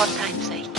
all time's sake.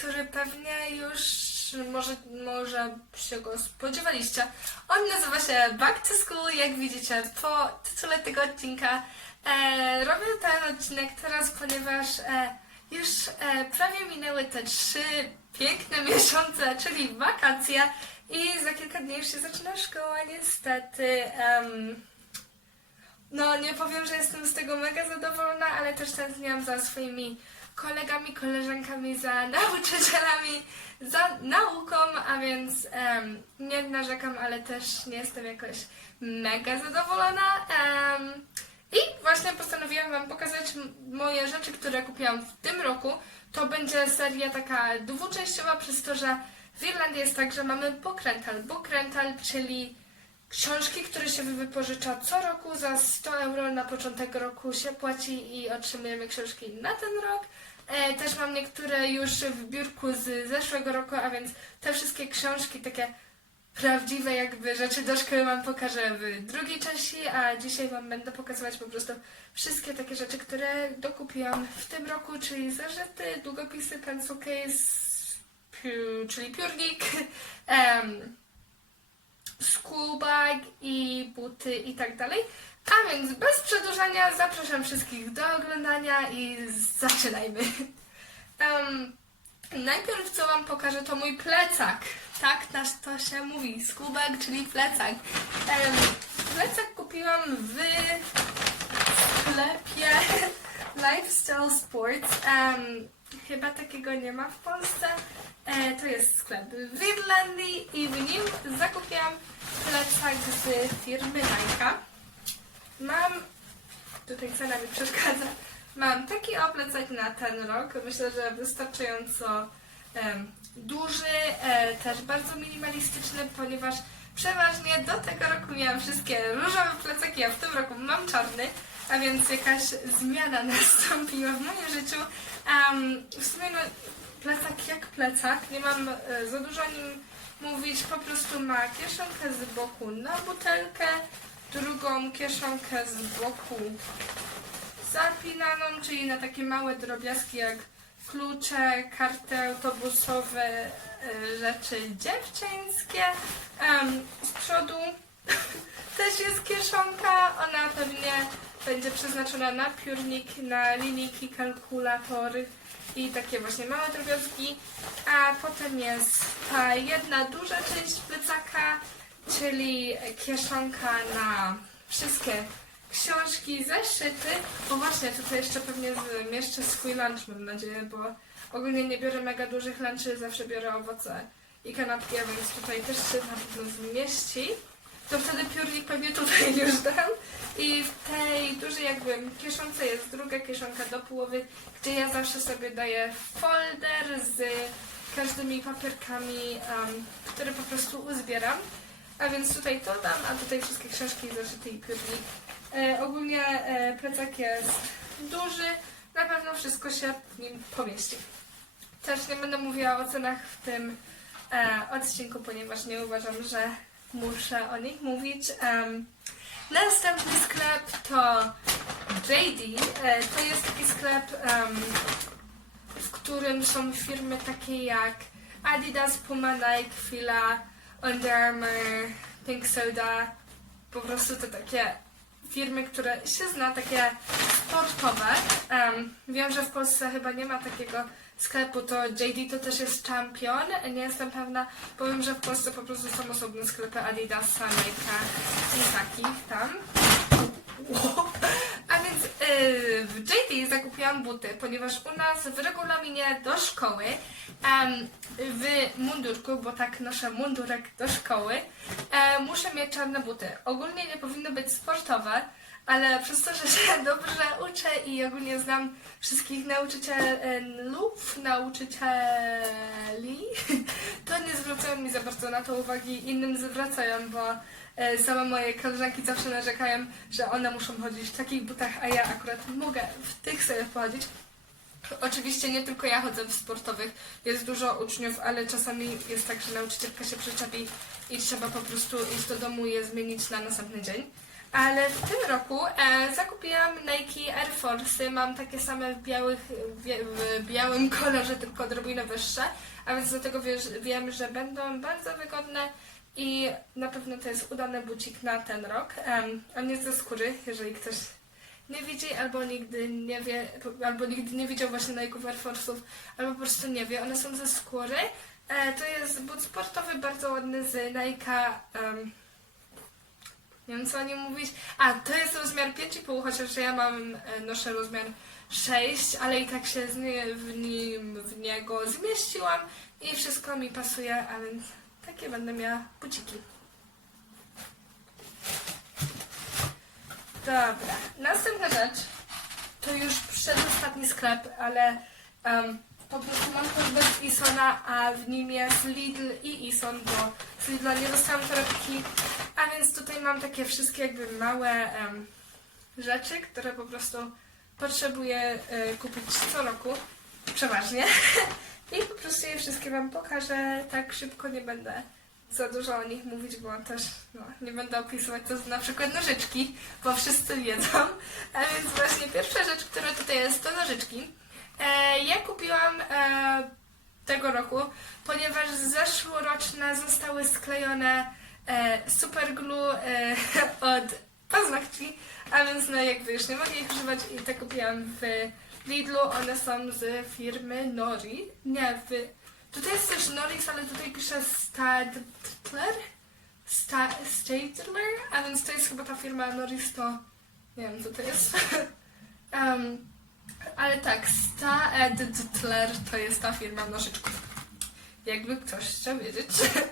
Który pewnie już może, może się go spodziewaliście. On nazywa się Back to School, jak widzicie po tytule tego odcinka. E, robię ten odcinek teraz, ponieważ e, już e, prawie minęły te trzy piękne miesiące, czyli wakacje i za kilka dni już się zaczyna szkoła, niestety. em, no, nie powiem, że jestem z tego mega zadowolona, ale też tęskniłam za swoimi kolegami, koleżankami, za nauczycielami, za nauką, a więc nie narzekam, ale też nie jestem jakoś mega zadowolona. I właśnie postanowiłam Wam pokazać moje rzeczy, które kupiłam w tym roku. To będzie seria taka dwuczęściowa, przez to, że w Irlandii jest tak, że mamy book rental. Book rental, czyli Książki, które się wypożycza co roku za 100 euro na początek roku się płaci i otrzymujemy książki na ten rok. E, też mam niektóre już w biurku z zeszłego roku, a więc te wszystkie książki, takie prawdziwe jakby rzeczy do szkoły Wam pokażę w drugiej części, a dzisiaj Wam będę pokazywać po prostu wszystkie takie rzeczy, które dokupiłam w tym roku, czyli zeszyty, długopisy, pencil case, piu, czyli piórnik, em, school bag i buty i tak dalej. A więc bez przedłużania zapraszam wszystkich do oglądania i zaczynajmy. Em, najpierw co Wam pokażę to mój plecak. Tak nas to się mówi, school bag, czyli plecak. Em, plecak kupiłam w sklepie Lifestyle Sports. Em, chyba takiego nie ma w Polsce. E, to jest sklep w Irlandii i w nim zakupiłam plecak z firmy Nike. Mam, tutaj cena mi przeszkadza, mam taki o plecak na ten rok. Myślę, że wystarczająco duży, e, też bardzo minimalistyczny, ponieważ przeważnie do tego roku miałam wszystkie różowe plecaki, a w tym roku mam czarny, a więc jakaś zmiana nastąpiła w moim życiu. Em, w sumie no, plecak jak plecak, nie mam e, za dużo o nim mówić, po prostu ma kieszonkę z boku na butelkę, drugą kieszonkę z boku zapinaną, czyli na takie małe drobiazgi jak klucze, karty autobusowe, e, rzeczy dziewczyńskie. Em, z przodu też jest kieszonka, ona pewnie będzie przeznaczona na piórnik, na linijki, kalkulatory i takie właśnie małe drobiazgi. A potem jest ta jedna duża część plecaka, czyli kieszonka na wszystkie książki, zeszyty. O właśnie, tutaj jeszcze pewnie zmieszczę swój lunch, mam nadzieję, bo ogólnie nie biorę mega dużych lunchy, zawsze biorę owoce i kanapki, a więc tutaj też się na pewno zmieści. To wtedy piórnik pewnie tutaj już dam. I w tej dużej jakby kieszonce jest druga kieszonka do połowy, gdzie ja zawsze sobie daję folder z każdymi papierkami, em, które po prostu uzbieram. A więc tutaj to dam, a tutaj wszystkie książki, zeszyty i piórnik. E, ogólnie e, plecak jest duży, na pewno wszystko się w nim pomieści. Też nie będę mówiła o cenach w tym e, odcinku, ponieważ nie uważam, że muszę o nich mówić. Em, następny sklep to JD. E, to jest taki sklep, em, w którym są firmy takie jak Adidas, Puma, Nike, Fila, Under Armour, Pink Soda. Po prostu to takie firmy, które się zna, takie sportowe. Em, wiem, że w Polsce chyba nie ma takiego sklepu, to JD to też jest Champion. Nie jestem pewna, powiem, że w Polsce po prostu są osobne sklepy Adidasa, Nike i takich tam. A więc yy, w JD zakupiłam buty, ponieważ u nas w regulaminie do szkoły em, w mundurku, bo tak noszę mundurek do szkoły, e, muszę mieć czarne buty. Ogólnie nie powinny być sportowe, ale przez to, że się dobrze uczę i ogólnie znam wszystkich nauczycielów, nauczycieli, to nie zwracają mi za bardzo na to uwagi, innym zwracają, bo e, same moje koleżanki zawsze narzekają, że one muszą chodzić w takich butach, a ja akurat mogę w tych sobie pochodzić. Oczywiście nie tylko ja chodzę w sportowych, jest dużo uczniów, ale czasami jest tak, że nauczycielka się przyczepi i trzeba po prostu iść do domu i je zmienić na następny dzień. Ale w tym roku e, zakupiłam Nike Air Force. Mam takie same w, białych, w białym kolorze, tylko odrobinę wyższe, a więc dlatego wiesz, wiem, że będą bardzo wygodne i na pewno to jest udany bucik na ten rok. Em, on jest ze skóry, jeżeli ktoś nie widzi albo nigdy nie wie, albo nigdy nie widział właśnie Nike'ów Air Force'ów, albo po prostu nie wie, one są ze skóry. E, to jest but sportowy, bardzo ładny z Nike'a. em, nie wiem co o nim mówić. A, to jest rozmiar 5,5, chociaż ja mam, e, noszę rozmiar 6, ale i tak się z w nim, w niego zmieściłam i wszystko mi pasuje, a więc takie będę miała buciki. Dobra, następna rzecz to już przedostatni sklep, ale em, po prostu mam to bez Isona, a w nim jest Lidl i Ison, bo z Lidla nie dostałam torebki, a więc tutaj mam takie wszystkie jakby małe em, rzeczy, które po prostu potrzebuję e, kupić co roku, przeważnie. I po prostu je wszystkie Wam pokażę, tak szybko nie będę za dużo o nich mówić, bo też no, nie będę opisywać to na przykład nożyczki, bo wszyscy wiedzą. A więc właśnie pierwsza rzecz, która tutaj jest, to nożyczki. E, ja kupiłam e, tego roku, ponieważ zeszłoroczne zostały sklejone e, superglue e, od paznokci, a więc no jakby już nie mogę ich używać i te kupiłam w Lidlu. One są z firmy Nori. Nie, w Tutaj jest też Norris, ale tutaj pisze Stadler? Sta Stadler? A więc to jest chyba ta firma Norris, to nie wiem co to jest. um, ale tak, Stadler to jest ta firma nożyczków. Jakby ktoś chciał wiedzieć.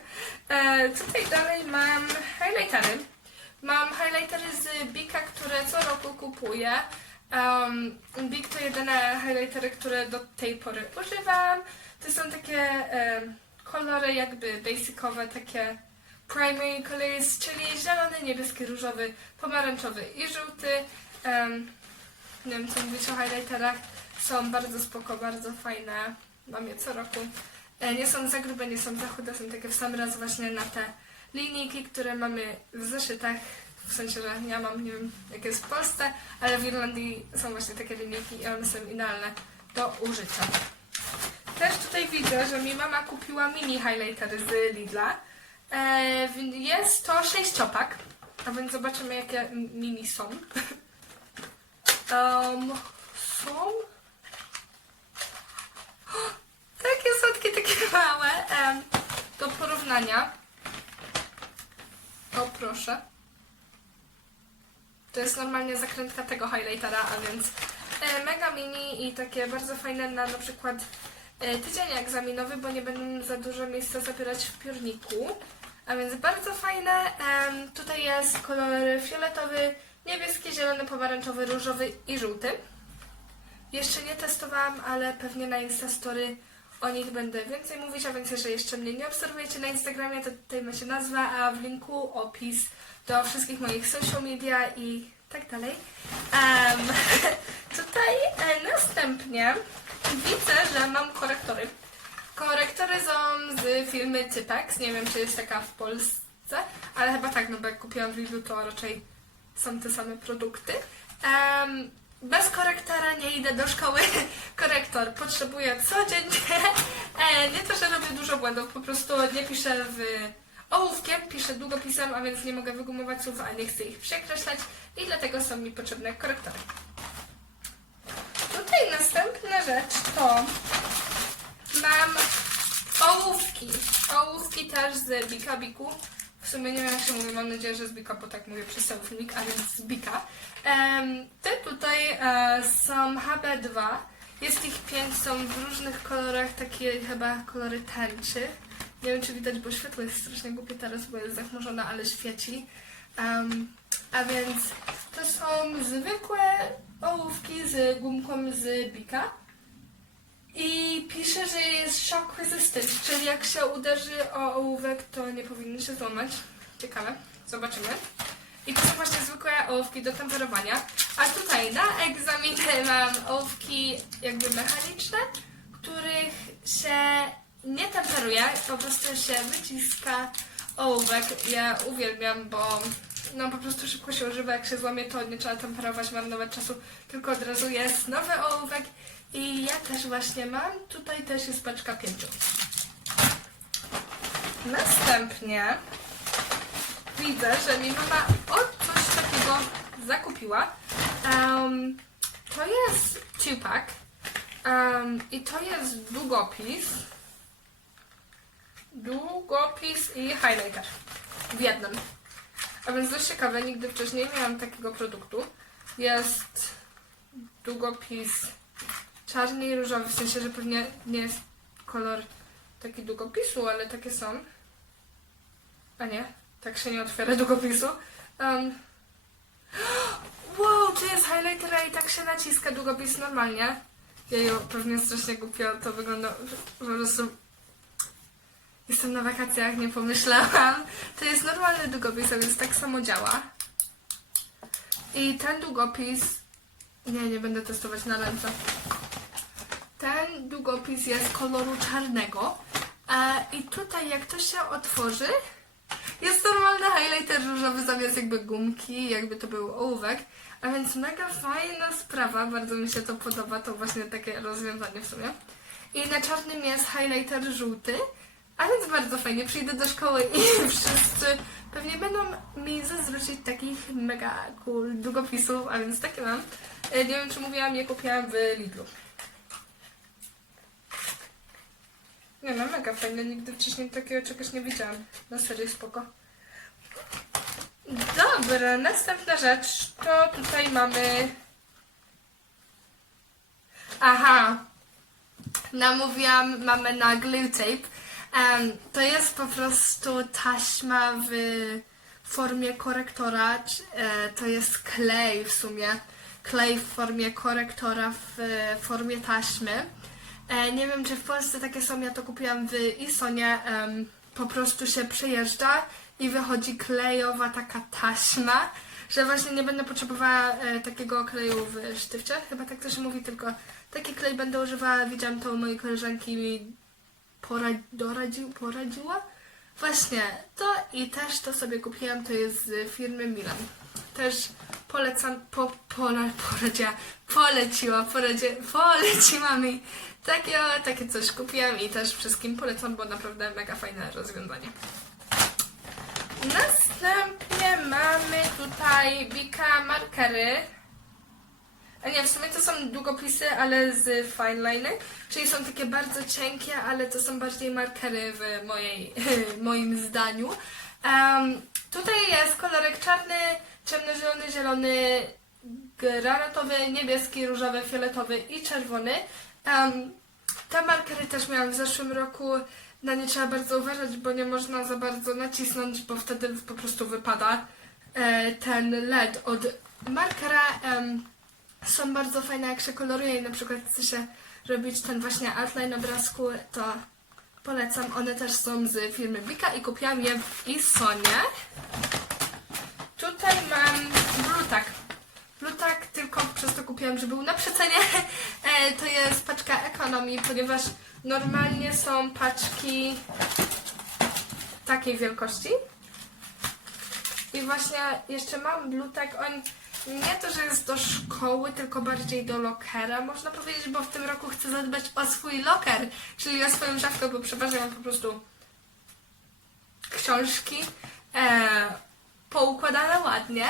e, tutaj dalej mam highlightery. Mam highlightery z Bika, które co roku kupuję. Um, Big to jedyne highlightery, które do tej pory używam. To są takie em, kolory jakby basicowe, takie primary colors, czyli zielony, niebieski, różowy, pomarańczowy i żółty. Em, nie wiem co mówić o highlighterach. Są bardzo spoko, bardzo fajne. Mam je co roku. E, Nie są za grube, nie są za chude, są takie w sam raz właśnie na te linijki, które mamy w zeszytach. W sensie, że ja mam, nie wiem jak jest w Polsce, ale w Irlandii są właśnie takie linijki i one są idealne do użycia. Też tutaj widzę, że mi mama kupiła mini highlightery z Lidla. E, jest to sześciopak, a więc zobaczymy jakie mini są. um, są takie małe. em, do porównania. O proszę. To jest normalnie zakrętka tego highlightera, a więc e, mega mini i takie bardzo fajne na na przykład e, tydzień egzaminowy, bo nie będą za dużo miejsca zabierać w piórniku. A więc bardzo fajne. Tutaj jest kolor fioletowy, niebieski, zielony, pomarańczowy, różowy i żółty. Jeszcze nie testowałam, ale pewnie na Instastory o nich będę więcej mówić, a więc jeżeli jeszcze mnie nie obserwujecie na Instagramie, to tutaj macie nazwę, a w linku opis do wszystkich moich social media i tak dalej. Em, tutaj e, następnie widzę, że mam korektory. Korektory są z firmy Cypex. Nie wiem, czy jest taka w Polsce, ale chyba tak, no bo jak kupiłam w Lidlu, to raczej są te same produkty. Em, bez korektora nie idę do szkoły. Korektor potrzebuję codziennie. E, nie to, że robię dużo błędów, po prostu nie piszę w ołówkiem, piszę długopisem, a więc nie mogę wygumować słów, a nie chcę ich przekreślać i dlatego są mi potrzebne korektory. Tutaj następna rzecz to mam ołówki. Ołówki też z Bika Biku. W sumie nie wiem jak się mówi, mam nadzieję, że z Bika, bo tak mówię przez cały filmik, a więc z Bika. Em, te tutaj e, są HB2. Jest ich pięć, są w różnych kolorach, takie chyba kolory tęczy. Nie wiem czy widać, bo światło jest strasznie głupie teraz, bo jest zachmurzone, ale świeci. Em, a więc to są zwykłe ołówki z gumką z Bika. I pisze, że jest shock resistant, czyli jak się uderzy o ołówek, to nie powinny się złamać. Ciekawe, zobaczymy. I to są właśnie zwykłe ołówki do temperowania. A tutaj na egzaminie mam ołówki jakby mechaniczne, których się nie temperuje, po prostu się wyciska ołówek. Ja uwielbiam, bo no po prostu szybko się używa, jak się złamie, to nie trzeba temperować, marnować czasu, tylko od razu jest nowy ołówek. I ja też właśnie mam. Tutaj też jest paczka pięciu. Następnie widzę, że mi mama o coś takiego zakupiła. Em, to jest two-pack. Em, I to jest długopis. Długopis i highlighter w jednym. A więc dość ciekawe, nigdy wcześniej nie miałam takiego produktu. Jest długopis czarny i różowy, w sensie, że pewnie nie jest kolor taki długopisu, ale takie są. A nie, tak się nie otwiera długopisu. Um. Wow, tu jest highlighter i tak się naciska długopis normalnie. Jeju, pewnie strasznie głupio to wygląda. Po prostu jestem na wakacjach, nie pomyślałam. To jest normalny długopis, więc tak samo działa. I ten długopis... Nie, nie będę testować na ręce. Ten długopis jest koloru czarnego. E, I tutaj jak to się otworzy, jest normalny highlighter różowy zamiast jakby gumki, jakby to był ołówek. A więc mega fajna sprawa, bardzo mi się to podoba, to właśnie takie rozwiązanie w sumie. I na czarnym jest highlighter żółty, a więc bardzo fajnie, przyjdę do szkoły i wszyscy pewnie będą mi zazdrościć takich mega cool długopisów, a więc takie mam. E, Nie wiem czy mówiłam, je kupiłam w Lidlu. Nie no, mega fajne, nigdy wcześniej takiego czegoś nie widziałam. Na serio spoko. Dobra, następna rzecz to tutaj mamy... Aha, namówiłam mamę na glue tape. Em, to jest po prostu taśma w formie korektora. E, to jest klej w sumie. Klej w formie korektora w e, formie taśmy. E, nie wiem, czy w Polsce takie są, ja to kupiłam w Isonie. Po prostu się przejeżdża i wychodzi klejowa taka taśma, że właśnie nie będę potrzebowała e, takiego kleju w sztywcie. Chyba tak się mówi, tylko taki klej będę używała. Widziałam to u mojej koleżanki mi porad- doradzi, poradziła. Właśnie to i też to sobie kupiłam, to jest z firmy Milan. Też polecam, po, pole, poradziła, poleciła, poleciła mi takie, takie coś kupiłam i też wszystkim polecam, bo naprawdę mega fajne rozwiązanie. Następnie mamy tutaj Bika markery. A nie, w sumie to są długopisy, ale z fine czyli są takie bardzo cienkie, ale to są bardziej markery w mojej, moim zdaniu. Em, tutaj jest kolorek czarny, ciemnozielony, zielony, granatowy, niebieski, różowy, fioletowy i czerwony. Em, te markery też miałam w zeszłym roku. Na nie trzeba bardzo uważać, bo nie można za bardzo nacisnąć, bo wtedy po prostu wypada e, ten LED od markera. Em, są bardzo fajne, jak się koloruje i na przykład chce się robić ten właśnie outline obrazku, to polecam. One też są z firmy Bika i kupiłam je w Isonie. Tutaj mam blutak. Blutak tylko przez to kupiłam, że był na przecenie. E, to jest paczka ekonomii, ponieważ normalnie są paczki takiej wielkości. I właśnie jeszcze mam blutek. On nie to, że jest do szkoły, tylko bardziej do lokera, można powiedzieć, bo w tym roku chcę zadbać o swój loker, czyli o swoją szafkę, bo przeważnie mam po prostu książki e, poukładane ładnie.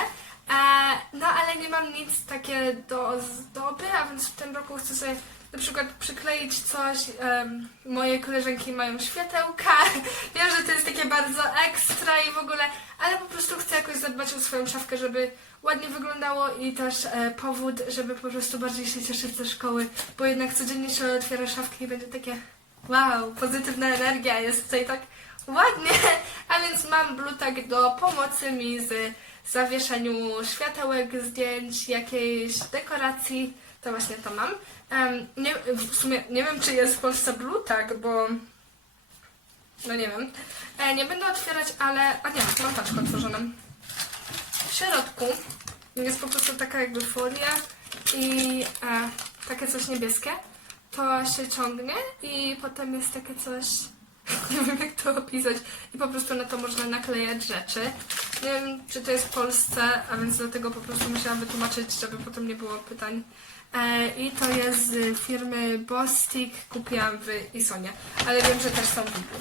E, no ale nie mam nic takie do ozdoby, a więc w tym roku chcę sobie na przykład przykleić coś. moje koleżanki mają światełka. Wiem, że to jest takie bardzo ekstra i w ogóle, ale po prostu chcę jakoś zadbać o swoją szafkę, żeby ładnie wyglądało i też e, powód, żeby po prostu bardziej się cieszyć ze szkoły, bo jednak codziennie się otwiera szafkę i będzie takie wow, pozytywna energia, jest tutaj tak ładnie, a więc mam blutek do pomocy mi z zawieszeniu światełek, zdjęć, jakiejś dekoracji, to właśnie to mam. Nie, w sumie nie wiem, czy jest w Polsce blutek, bo no nie wiem. E, nie będę otwierać, ale, a nie, mam paczkę otworzoną. W środku jest po prostu taka jakby folia i e, takie coś niebieskie. To się ciągnie i potem jest takie coś, nie wiem jak to opisać i po prostu na to można naklejać rzeczy. Nie wiem czy to jest w Polsce, a więc dlatego po prostu musiałam wytłumaczyć, żeby potem nie było pytań. E, I to jest z firmy Bostik, kupiłam w Isonie, ale wiem, że też są w Lidlu.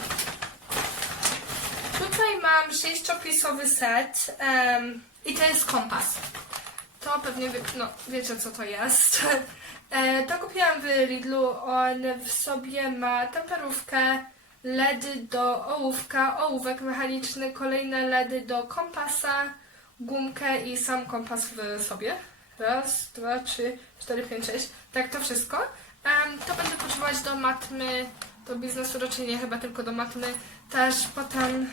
Tutaj mam sześciopisowy set i to jest kompas. To pewnie wie, no, wiecie co to jest. E, to kupiłam w Lidlu. On w sobie ma temperówkę, LEDy do ołówka, ołówek mechaniczny, kolejne LEDy do kompasa, gumkę i sam kompas w sobie. Raz, dwa, trzy, cztery, pięć, sześć. Tak, to wszystko. To będę potrzebować do matmy, do biznesu raczej nie, chyba tylko do matmy. Też potem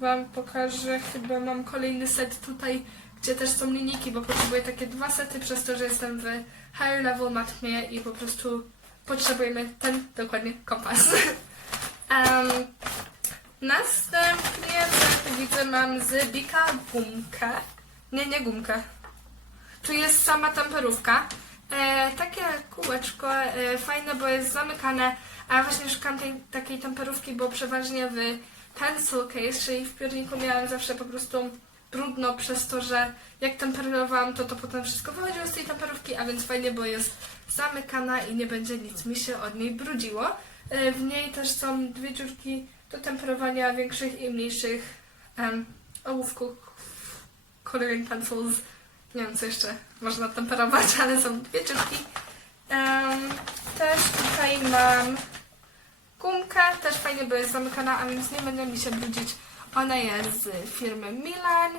Wam pokażę, chyba mam kolejny set tutaj, gdzie też są linijki, bo potrzebuję takie dwa sety przez to, że jestem w higher level matmie i po prostu potrzebujemy ten dokładnie kompas. Em, następnie set widzę mam z Bika gumkę. Nie, nie gumkę. Tu jest sama temperówka. E, takie kółeczko e, fajne, bo jest zamykane, a ja właśnie szukam tej takiej temperówki, bo przeważnie w pencil case, czyli w piórniku miałam zawsze po prostu brudno przez to, że jak temperowałam, to to potem wszystko wychodziło z tej temperówki, a więc fajnie, bo jest zamykana i nie będzie nic mi się od niej brudziło. E, w niej też są dwie dziurki do temperowania większych i mniejszych em, ołówków, coloring pencils, nie wiem co jeszcze można temperować, ale są dwie dziurki. Em, też tutaj mam gumkę, też fajnie, bo jest zamykana, a więc nie będzie mi się brudzić. Ona jest z firmy Milan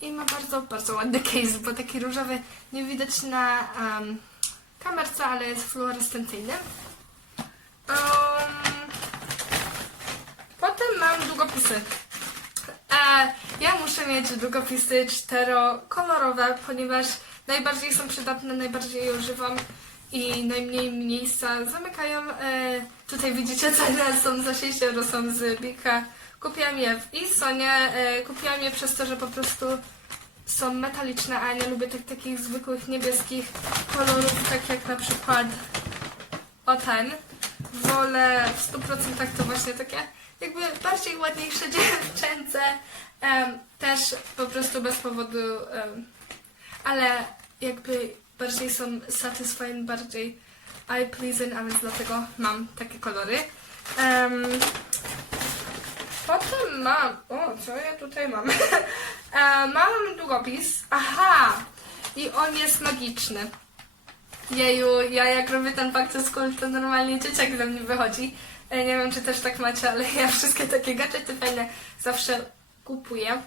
i ma bardzo, bardzo ładny case, bo taki różowy nie widać na em, kamerce, ale jest fluorescencyjny. Um, potem mam długopisy. E, ja muszę mieć długopisy czterokolorowe, ponieważ najbardziej są przydatne, najbardziej je używam i najmniej miejsca zamykają. E, tutaj widzicie ceny są za 6 euro, są z Bika. Kupiłam je w Isonie, e, kupiłam je przez to, że po prostu są metaliczne, a nie lubię tych takich zwykłych niebieskich kolorów, tak jak na przykład o ten. Wolę w 100% to właśnie takie jakby bardziej ładniejsze dziewczęce. Em, też po prostu bez powodu, em, ale jakby bardziej są satisfying, bardziej eye pleasing, a więc dlatego mam takie kolory. Em, potem mam, o co ja tutaj mam? e, mam długopis, aha, i on jest magiczny. Jeju, ja jak robię ten back to school, to normalnie dzieciak ze mnie wychodzi. E, Nie wiem, czy też tak macie, ale ja wszystkie takie gadżety fajne zawsze kupuję.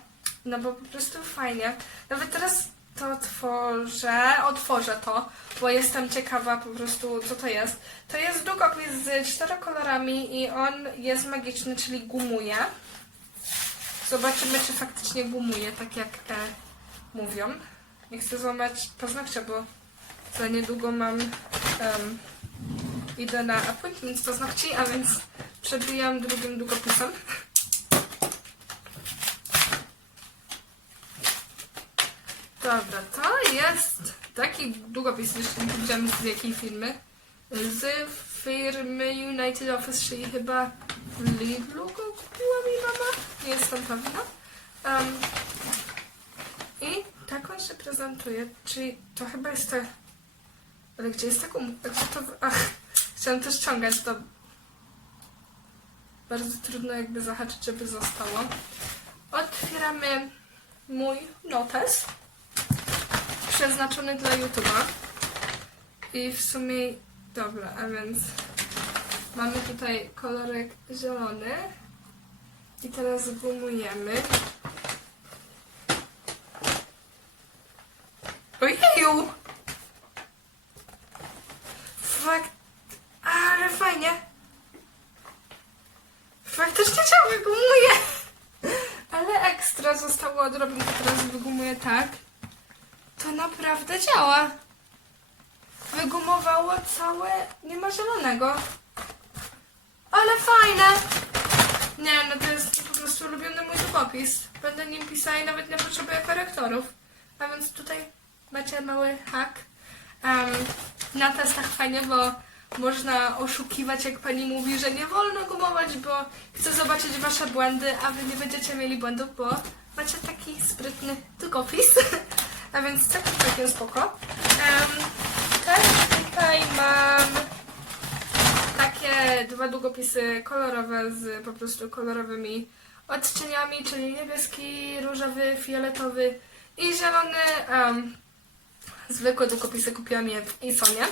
No bo po prostu fajnie. Nawet teraz to otworzę, otworzę to, bo jestem ciekawa po prostu, co to jest. To jest długopis z czterokolorami i on jest magiczny, czyli gumuje. Zobaczymy, czy faktycznie gumuje, tak jak e, mówią. Nie chcę złamać paznokcia, bo za niedługo mam em, idę na appointment paznokci, a więc przebijam drugim długopisem. Dobra, to jest taki długopis, już nie z jakiej firmy. Z firmy United Office, czyli chyba w Lidlu go kupiła mi mama. Nie jestem pewna. Um, I tak on się prezentuje, czyli to chyba jest to... Ale gdzie jest tak um... Gdzie to... Ach, chciałam to ściągać, to... Bardzo trudno jakby zahaczyć, żeby zostało. Otwieramy mój notes przeznaczony dla YouTube'a. I w sumie, dobra, a więc mamy tutaj kolorek zielony. I teraz gumujemy. Ojeju! Fakt, ale fajnie. Faktycznie cię wygumuję. Ale ekstra zostało odrobinę, teraz wygumuję tak. To naprawdę działa. Wygumowało całe... Nie ma zielonego. Ale fajne! Nie, no to jest po prostu ulubiony mój długopis. Będę nim pisała i nawet nie potrzebuję korektorów. A więc tutaj macie mały hack. Em, na testach fajnie, bo można oszukiwać, jak pani mówi, że nie wolno gumować, bo chce zobaczyć wasze błędy, a wy nie będziecie mieli błędów, bo macie taki sprytny długopis. A więc taki całkiem spoko. Um, też tutaj mam takie dwa długopisy kolorowe z po prostu kolorowymi odcieniami, czyli niebieski, różowy, fioletowy i zielony. Um, zwykłe długopisy kupiłam je w Isonie.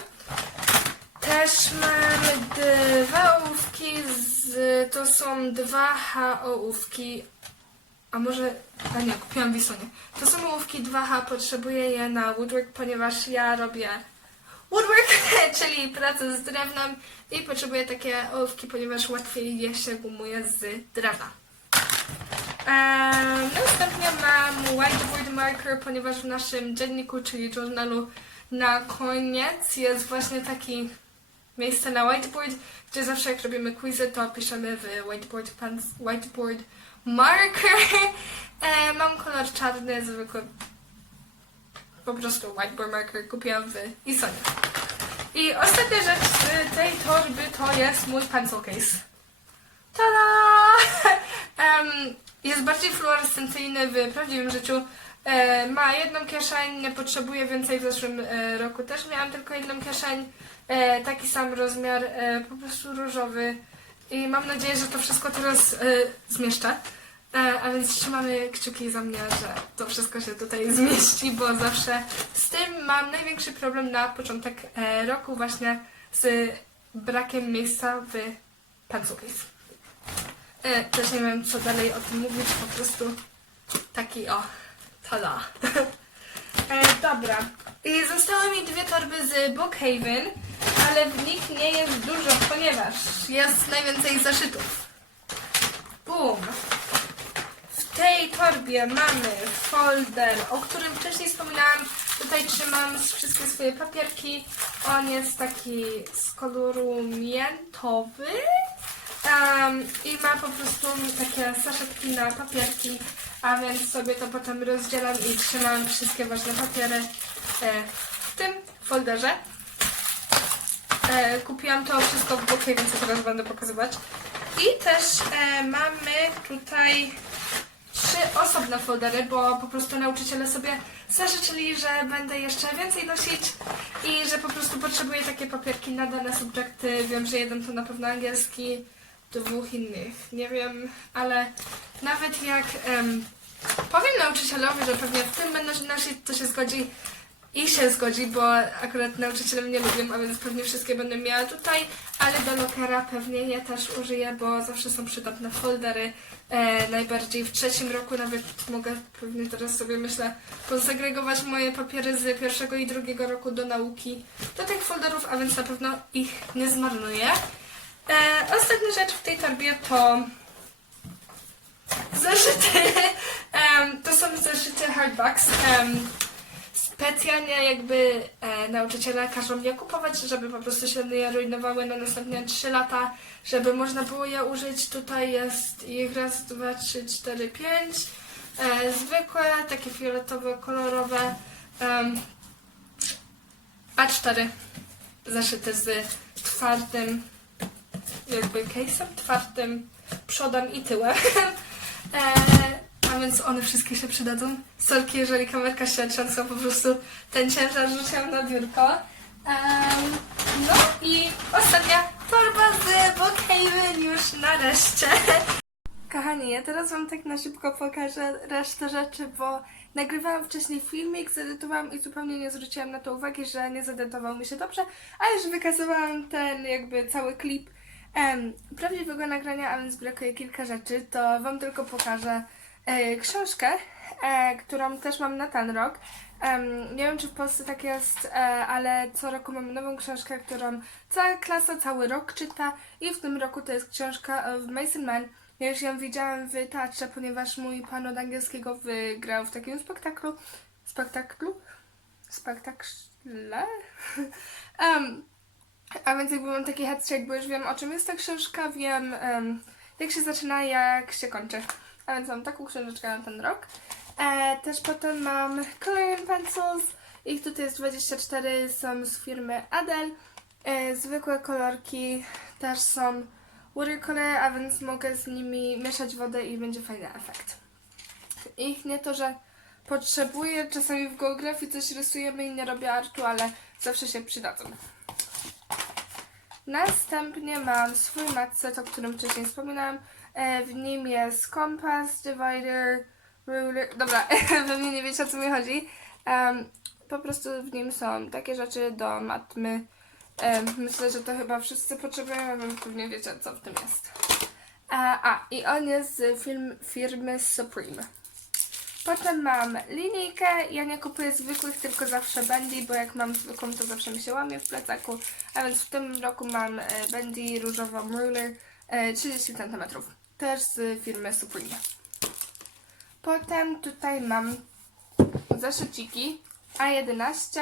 Też mam dwa ołówki, z, to są dwa H ołówki, a może, a nie, kupiłam w Isonie. To są ołówki 2H, potrzebuję je na woodwork, ponieważ ja robię woodwork, czyli pracę z drewnem i potrzebuję takie ołówki, ponieważ łatwiej je się gumuje z drewna. Ehm, następnie mam whiteboard marker, ponieważ w naszym dzienniku, czyli journalu na koniec jest właśnie taki miejsce na whiteboard, gdzie zawsze jak robimy quizy, to piszemy w whiteboard, pens, whiteboard marker. E, mam kolor czarny, zwykły po prostu whiteboard marker kupiłam w Isonie. I ostatnia rzecz z tej torby to jest mój pencil case. Tada! Em, jest bardziej fluorescencyjny w prawdziwym życiu. E, ma jedną kieszeń, nie potrzebuje więcej w zeszłym e, roku. Też miałam tylko jedną kieszeń, e, taki sam rozmiar, po prostu różowy. I mam nadzieję, że to wszystko teraz zmieszczę. A więc trzymamy kciuki za mnie, że to wszystko się tutaj zmieści, bo zawsze z tym mam największy problem na początek roku właśnie z brakiem miejsca w pencil case. E, też nie wiem, co dalej o tym mówić, po prostu taki o, tada. e, dobra. I zostały mi dwie torby z Bookhaven, ale w nich nie jest dużo, ponieważ jest najwięcej zaszytów. Boom. W tej torbie mamy folder, o którym wcześniej wspominałam. Tutaj trzymam wszystkie swoje papierki. On jest taki z koloru miętowy. Um, I ma po prostu takie saszetki na papierki, a więc sobie to potem rozdzielam i trzymam wszystkie ważne papiery e, w tym folderze. E, kupiłam to wszystko w bukie, więc teraz będę pokazywać. I też e, mamy tutaj trzy osobne foldery, bo po prostu nauczyciele sobie zażyczyli, że będę jeszcze więcej nosić i że po prostu potrzebuję takie papierki na dane subjekty. Wiem, że jeden to na pewno angielski, dwóch innych, nie wiem, ale nawet jak em, powiem nauczycielowi, że pewnie w tym będę nosić, to się zgodzi i się zgodzi, bo akurat nauczyciele mnie lubią, a więc pewnie wszystkie będę miała tutaj, ale do lokera pewnie je też użyję, bo zawsze są przydatne foldery. E, najbardziej w trzecim roku nawet mogę pewnie teraz sobie myślę posegregować moje papiery z pierwszego i drugiego roku do nauki do tych folderów, a więc na pewno ich nie zmarnuję. E, ostatnia rzecz w tej torbie to zeszyty. Em, to są zeszyty hardbacks. Em, specjalnie jakby e, nauczyciele każą je kupować, żeby po prostu się nie rujnowały na następne 3 lata, żeby można było je użyć. Tutaj jest ich raz, dwa, trzy, cztery, pięć. E, zwykłe, takie fioletowe, kolorowe. em, A4 zaszyte z twardym jakby case'em, twardym przodem i tyłem. e, a więc one wszystkie się przydadzą. Sorki, jeżeli kamerka się trzęsła, po prostu ten ciężar rzuciłam na biurko. No i ostatnia torba z Brookhaven już nareszcie. Kochani, ja teraz Wam tak na szybko pokażę resztę rzeczy, bo nagrywałam wcześniej filmik, zedytowałam i zupełnie nie zwróciłam na to uwagi, że nie zedytował mi się dobrze, a już wykazywałam ten jakby cały klip em, prawdziwego nagrania, a więc brakuje kilka rzeczy, to Wam tylko pokażę e, książkę, e, którą też mam na ten rok. Em, nie wiem, czy w Polsce tak jest, e, ale co roku mamy nową książkę, którą cała klasa cały rok czyta i w tym roku to jest książka of Mason Man. Ja już ją widziałam w teatrze, ponieważ mój pan od angielskiego wygrał w takim spektaklu. Spektaklu? Spektakle? um, a więc jakby mam taki head check, bo już wiem o czym jest ta książka, wiem em, jak się zaczyna, jak się kończy. A więc mam taką książeczkę na ten rok. E, też potem mam Coloring Pencils. Ich tutaj jest 24, są z firmy Adel. E, zwykłe kolorki też są watercolor, a więc mogę z nimi mieszać wodę i będzie fajny efekt. Ich nie to, że potrzebuję, czasami w geografii coś rysujemy i nie robię artu, ale zawsze się przydadzą. Następnie mam swój mat set, o którym wcześniej wspominałam. E, W nim jest kompas, divider, ruler. Dobra, pewnie nie wiecie o co mi chodzi. Po prostu w nim są takie rzeczy do matmy. Myślę, że to chyba wszyscy potrzebują, wy pewnie wiecie co w tym jest. A, a i on jest z film, firmy Supreme. Potem mam linijkę. Ja nie kupuję zwykłych, tylko zawsze Bendy, bo jak mam zwykłą, to zawsze mi się łamie w plecaku. A więc w tym roku mam e, Bendy różową ruler e, 30 cm. Też z firmy Supreme. Potem tutaj mam zeszyciki A11.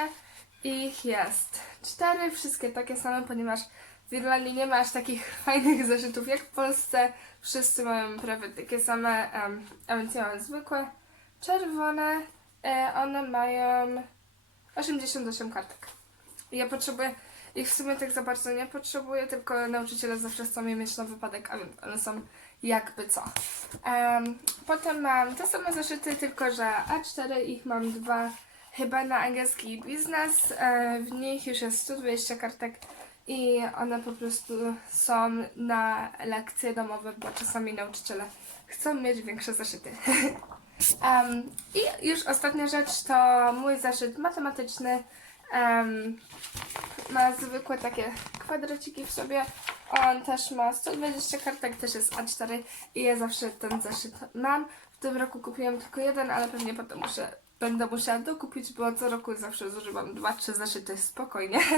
Ich jest cztery, wszystkie takie same, ponieważ w Irlandii nie ma aż takich fajnych zeszytów jak w Polsce. Wszyscy mają prawie takie same, em, a więc ja mam zwykłe, czerwone. E, one mają 88 kartek. Ja potrzebuję, ich w sumie tak za bardzo nie potrzebuję, tylko nauczyciele zawsze chcą je mieć na wypadek, a one są jakby co. Em, potem mam te same zeszyty, tylko że A4, ich mam dwa chyba na angielski biznes. E, w nich już jest 120 kartek i one po prostu są na lekcje domowe, bo czasami nauczyciele chcą mieć większe zeszyty. Em, I już ostatnia rzecz to mój zeszyt matematyczny. Em, ma zwykłe takie kwadraciki w sobie. On też ma 120 kartek, też jest A4 i ja zawsze ten zeszyt mam. W tym roku kupiłam tylko jeden, ale pewnie potem muszę, będę musiała dokupić, bo co roku zawsze zużywam 2-3 zeszyty spokojnie.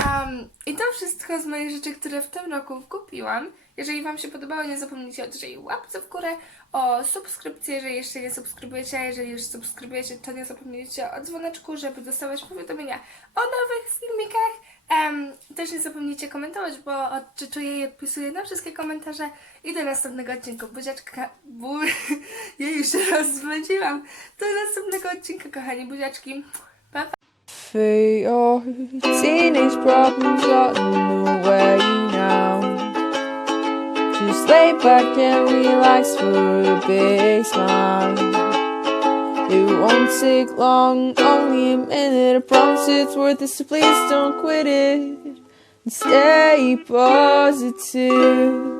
Um, I to wszystko z moich rzeczy, które w tym roku kupiłam. Jeżeli Wam się podobało, nie zapomnijcie o dużej łapce w górę, o subskrypcji, jeżeli jeszcze nie subskrybujecie, a jeżeli już subskrybujecie, to nie zapomnijcie o dzwoneczku, żeby dostawać powiadomienia o nowych filmikach. Em, też nie zapomnijcie komentować, bo odczytuję i odpisuję na wszystkie komentarze. I do następnego odcinka. Buziaczka, bu... ja już się raz zmęczyłam. Do następnego odcinka, kochani buziaczki. Pa. Your teenage problems got in the way now. Just lay back and relax for a big smile. It won't take long, only a minute. I promise it's worth it, so please don't quit it. And stay positive.